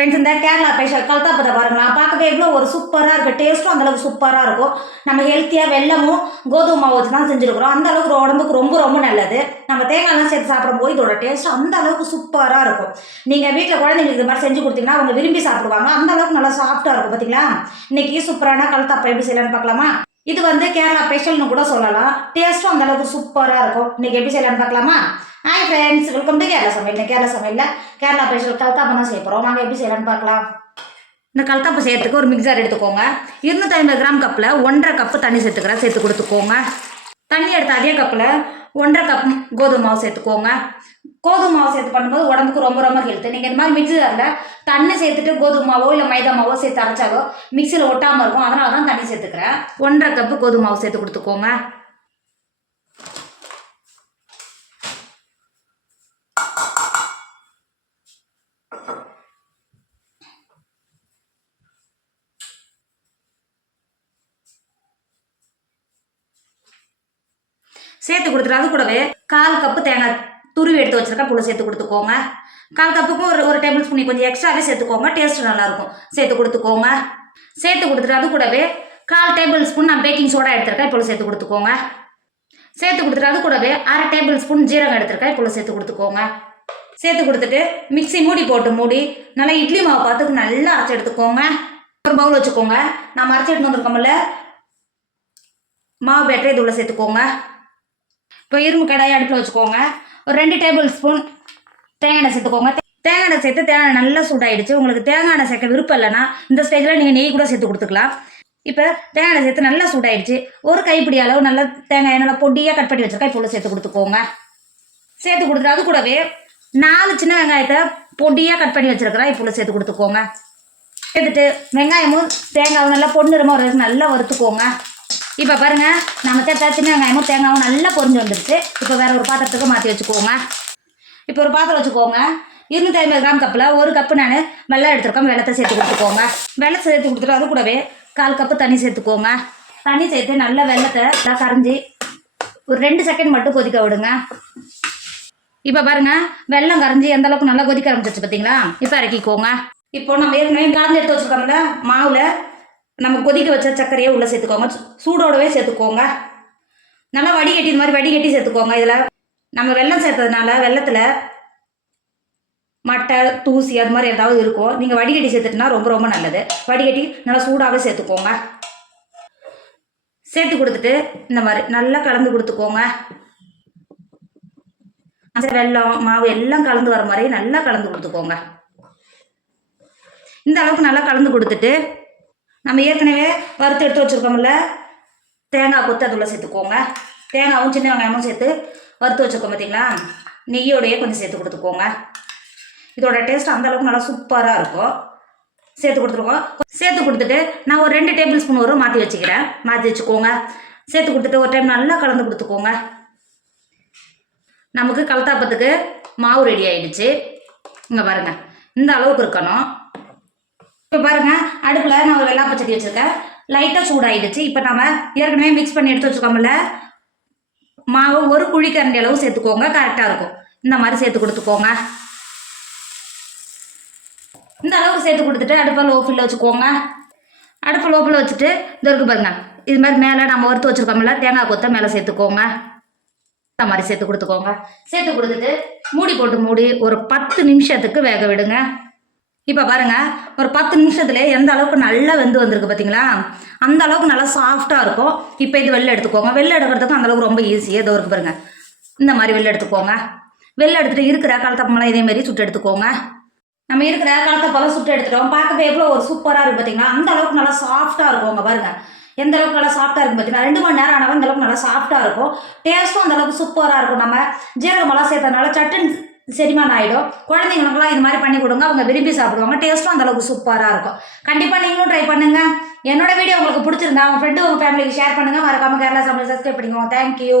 Friends, இந்த Kerala special கல்தாப்பத்தை பாருங்களா, பார்க்கவே எவ்வளோ ஒரு சூப்பராக இருக்குது. டேஸ்ட்டும் அந்தளவுக்கு சூப்பராக இருக்கும். நம்ம ஹெல்த்தியாக வெல்லமும் கோதுமை மாவு வச்சு தான் செஞ்சுருக்கிறோம். அந்த அளவுக்கு உடம்புக்கு ரொம்ப ரொம்ப நல்லது. நம்ம தேங்காய்லாம் சேர்த்து சாப்பிடும்போது இதோட டேஸ்ட் அந்த அளவுக்கு சூப்பராக இருக்கும். நீங்கள் வீட்டில் குழந்தைங்களுக்கு இது மாதிரி செஞ்சு கொடுத்தீங்கன்னா அவங்க விரும்பி சாப்பிடுவாங்க. அந்த அளவுக்கு நல்லா சாஃப்டாக இருக்கும். பார்த்தீங்களா, இன்னைக்கு சூப்பரான கல்தாப்பா எப்படி செய்யலான்னு பார்க்கலாமா? இது கேரளா ஸ்பெஷல்னு கூட சொல்லலாம். டேஸ்ட்டும் அந்த அளவுக்கு சூப்பராக இருக்கும். இன்னைக்கு எப்படி செய்யலான்னு பார்க்கலாமா? Hi friends, welcome to Kerala சமையல். கேரளா சமையலில் கேரளா ஸ்பெஷல் கல்தாப்பா தான் செய்ய போகிறோம். வாங்க எப்படி செய்யலான்னு பார்க்கலாம். இந்த கல்தாப்பா செய்யறதுக்கு ஒரு மிக்சர் எடுத்துக்கோங்க. 250 கிராம் கப்பில் 1.5 கப்பு தண்ணி சேர்த்து கொடுத்துக்கோங்க. தண்ணி எடுத்த அதே கப்பில் 1.5 கப் கோதுமை மாவு சேர்த்துக்கோங்க. கோதுமை மாவு சேர்த்து பண்ணும்போது உடம்புக்கு ரொம்ப ரொம்ப ஹெல்த்து. நீங்கள் இந்த மாதிரி மிக்சரில் தண்ணி சேர்த்துட்டு கோதுமை மாவோ இல்லை மைதா மாவோ சேர்த்து அரைச்சாலோ மிக்சியில் ஒட்டாமல் இருக்கும். அதனால தான் தண்ணி சேர்த்துக்கிறேன். 1.5 கப்பு கோதுமை மாவு சேர்த்து கொடுத்துக்கோங்க. சேர்த்து கொடுத்துட்டு அது கூடவே 1/4 கப்பு தேங்காய் துருவி எடுத்து வச்சிருக்கா புள்ள சேர்த்து கொடுத்துக்கோங்க. 1/4 கப்புக்கும் ஒரு டேபிள் ஸ்பூன் கொஞ்சம் எக்ஸ்ட்ராவே சேர்த்துக்கோங்க. டேஸ்ட் நல்லாயிருக்கும். சேர்த்து கொடுத்துக்கோங்க. சேர்த்து கொடுத்துட்டு அது கூடவே 1/4 டேபிள் ஸ்பூன் நான் பேக்கிங் சோடா எடுத்திருக்கேன். இப்போ சேர்த்து கொடுத்துக்கோங்க. சேர்த்து கொடுத்துட்டு அது கூடவே 1/2 டேபிள் ஸ்பூன் ஜீரகம் எடுத்திருக்கேன். இப்போ சேர்த்து கொடுத்துக்கோங்க. சேர்த்து கொடுத்துட்டு மிக்சி மூடி நல்லா இட்லி மாவு பார்த்து நல்லா அரைச்சி எடுத்துக்கோங்க. ஒரு பவுல் வச்சுக்கோங்க. நம்ம அரைச்சி எடுத்து வந்துருக்கோம்ல மாவு பேட்டரை இது உள்ள சேர்த்துக்கோங்க. இப்போ இரும்பு கடாயை அடுப்பில் வச்சுக்கோங்க. ஒரு 2 டேபிள் ஸ்பூன் தேங்காய் எண்ணெய் சேர்த்துக்கோங்க. தேங்காய் எண்ணெய் சேர்த்து தேங்காய் நல்லா சூடாயிடுச்சு. உங்களுக்கு தேங்காய் எண்ணெய் சேர்க்க விருப்பம் இல்லைன்னா இந்த ஸ்டேஜில் நீங்கள் நெய் கூட சேர்த்து கொடுத்துக்கலாம். இப்போ தேங்காய் எண்ணெய் சேர்த்து நல்லா சூடாயிடுச்சு. ஒரு கைப்பிடி அளவு நல்லா தேங்காய் எண்ணெய் பொடியாக கட் பண்ணி வச்சுருக்கா. இப்போ சேர்த்து கொடுத்துக்கோங்க. சேர்த்து கொடுத்துட்டு அது கூடவே 4 சின்ன வெங்காயத்தை பொடியாக கட் பண்ணி வச்சுருக்கிறேன். இப்போ சேர்த்து கொடுத்துக்கோங்க. சேர்த்துட்டு வெங்காயமும் தேங்காயும் நல்லா பொன்னிறமாக ஒரு நல்லா வறுத்துக்கோங்க. இப்போ பாருங்கள், நம்ம சேர்த்த சின்ன வெங்காயமும் தேங்காயும் நல்லா பொரிஞ்சு வந்துடுச்சு. இப்போ வேறு ஒரு பாத்திரத்துக்கு மாற்றி வச்சுக்கோங்க. இப்போ ஒரு பாத்திரம் வச்சுக்கோங்க. 250 கிராம் கப்பில் 1 கப்பு நான் வெள்ளம் எடுத்துருக்கோம். வெள்ளத்தை சேர்த்து கொடுத்துக்கோங்க. வெள்ளத்தை சேர்த்து கொடுத்துட்டு அது கூடவே 1/4 கப்பு தண்ணி சேர்த்துக்கோங்க. தண்ணி சேர்த்து நல்லா வெள்ளத்தை கரைஞ்சி ஒரு 2 செகண்ட் மட்டும் கொதிக்க விடுங்க. இப்போ பாருங்கள், வெள்ளம் கரைஞ்சி எந்த அளவுக்கு நல்லா கொதிக்க ஆரம்பிச்சிச்சு பார்த்தீங்களா? இப்போ இறக்கிக்கோங்க. இப்போ நம்ம ஏற்கனவே கலந்து எடுத்து வச்சுருக்கோம்ல மாவில் நம்ம கொதிக்க வச்ச சர்க்கரையை உள்ளே சேர்த்துக்கோங்க. சூடோடவே சேர்த்துக்கோங்க. நல்லா வடிகட்டி இந்த மாதிரி வடிகட்டி சேர்த்துக்கோங்க. இதில் நம்ம வெல்லம் சேர்த்ததுனால வெள்ளத்தில் மட்டை தூசி அது மாதிரி ஏதாவது இருக்கும். நீங்கள் வடிகட்டி சேர்த்துட்டுனா ரொம்ப ரொம்ப நல்லது. வடிகட்டி நல்லா சூடாகவே சேர்த்துக்கோங்க. சேர்த்து கொடுத்துட்டு இந்த மாதிரி நல்லா கலந்து கொடுத்துக்கோங்க. வெல்லம் மாவு எல்லாம் கலந்து வர மாதிரி நல்லா கலந்து கொடுத்துக்கோங்க. இந்த அளவுக்கு நல்லா கலந்து கொடுத்துட்டு நம்ம ஏற்கனவே வறுத்து எடுத்து வச்சுருக்கோம்ல தேங்காய் கொத்து அதுள்ள சேர்த்துக்கோங்க. தேங்காயும் சின்ன வெங்காயமும் சேர்த்து வறுத்து வச்சுருக்கோம் பார்த்தீங்களா? நெய்யோடையே கொஞ்சம் சேர்த்து கொடுத்துக்கோங்க. இதோட டேஸ்ட் அந்தளவுக்கு நல்லா சூப்பராக இருக்கும். சேர்த்து கொடுத்துருக்கோம். சேர்த்து கொடுத்துட்டு நான் ஒரு 2 டேபிள் ஸ்பூன் வரும் மாற்றி வச்சுக்கிறேன். மாற்றி வச்சுக்கோங்க. சேர்த்து கொடுத்துட்டு ஒரு டைம் நல்லா கலந்து கொடுத்துக்கோங்க. நமக்கு கல்தாப்பத்துக்கு மாவு ரெடி ஆகிடுச்சு. இங்கே பாருங்கள், இந்த அளவுக்கு இருக்கணும். இப்போ பாருங்கள், அடுப்பில் நான் ஒரு வெள்ளாப்ப சட்டி வச்சுருக்கேன். லைட்டாக சூடாகிடுச்சு. இப்போ நம்ம ஏற்கனவே மிக்ஸ் பண்ணி எடுத்து வச்சுக்கோம்ல மாவு ஒரு குழிக்கரண்டி அளவு சேர்த்துக்கோங்க. கரெக்டாக இருக்கும். இந்த மாதிரி சேர்த்து கொடுத்துக்கோங்க. இந்த அளவுக்கு சேர்த்து கொடுத்துட்டு அடுப்பை லோ ஃபில்ல வச்சுக்கோங்க. அடுப்பை லோ ஃபில்ல வச்சுட்டு இது இருக்கு பாருங்க, இது மாதிரி மேலே நம்ம வறுத்து வச்சுருக்கோம்ல தேங்காய் கொத்தை மேலே சேர்த்துக்கோங்க. இந்த மாதிரி சேர்த்து கொடுத்துக்கோங்க. சேர்த்து கொடுத்துட்டு மூடி ஒரு 10 நிமிஷத்துக்கு வேக விடுங்க. இப்போ பாருங்கள், ஒரு 10 நிமிஷத்துல எந்த அளவுக்கு நல்லா வெந்து வந்திருக்கு பார்த்தீங்களா? அந்த அளவுக்கு நல்லா சாஃப்டாக இருக்கும். இப்போ இது வெளில எடுத்துக்கோங்க. வெளில எடுக்கிறதுக்கும் அந்தளவுக்கு ரொம்ப ஈஸியாக இதோ இருக்கு பாருங்கள். இந்த மாதிரி வெளில எடுத்துக்கோங்க. வெளில எடுத்துகிட்டு இருக்கிற கலத்தப்பெல்லாம் இதேமாரி சுட்டு எடுத்துக்கோங்க. நம்ம இருக்கிற கலத்தப்பெல்லாம் சுட்டு எடுத்துட்டோம். பார்க்கவே எவ்வளோ ஒரு சூப்பராக இருக்குது பார்த்தீங்களா? அந்த அளவுக்கு நல்லா சாஃப்டாக இருக்கும். பாருங்கள் எந்த அளவுக்கு நல்லா சாஃப்டாக இருக்கும் பார்த்தீங்கன்னா, 2 மணி நேரம் ஆனாலும் அந்த அளவுக்கு நல்லா சாஃப்டாக இருக்கும். டேஸ்ட்டும் அந்த அளவுக்கு சூப்பராக இருக்கும். நம்ம ஜீரகமெல்லாம் சேர்த்ததுனால சட்டுன்னு செரிமானம் ஆகிடும். குழந்தைங்களுக்குலாம் இது மாதிரி பண்ணி கொடுங்க. அவங்க விரும்பி சாப்பிடுவாங்க. டேஸ்ட்டும் அந்தளவுக்கு சூப்பராக இருக்கும். கண்டிப்பாக நீங்களும் ட்ரை பண்ணுங்கள். என்னோட வீடியோ உங்களுக்கு பிடிச்சிருந்தா உங்கள் ஃப்ரெண்டு உங்கள் ஃபேமிலிக்கு ஷேர் பண்ணுங்கள். மறக்காமல் கேரளா சமையல் சப்ஸ்கிரைப் பண்ணிக்கோங்க. தேங்க்யூ.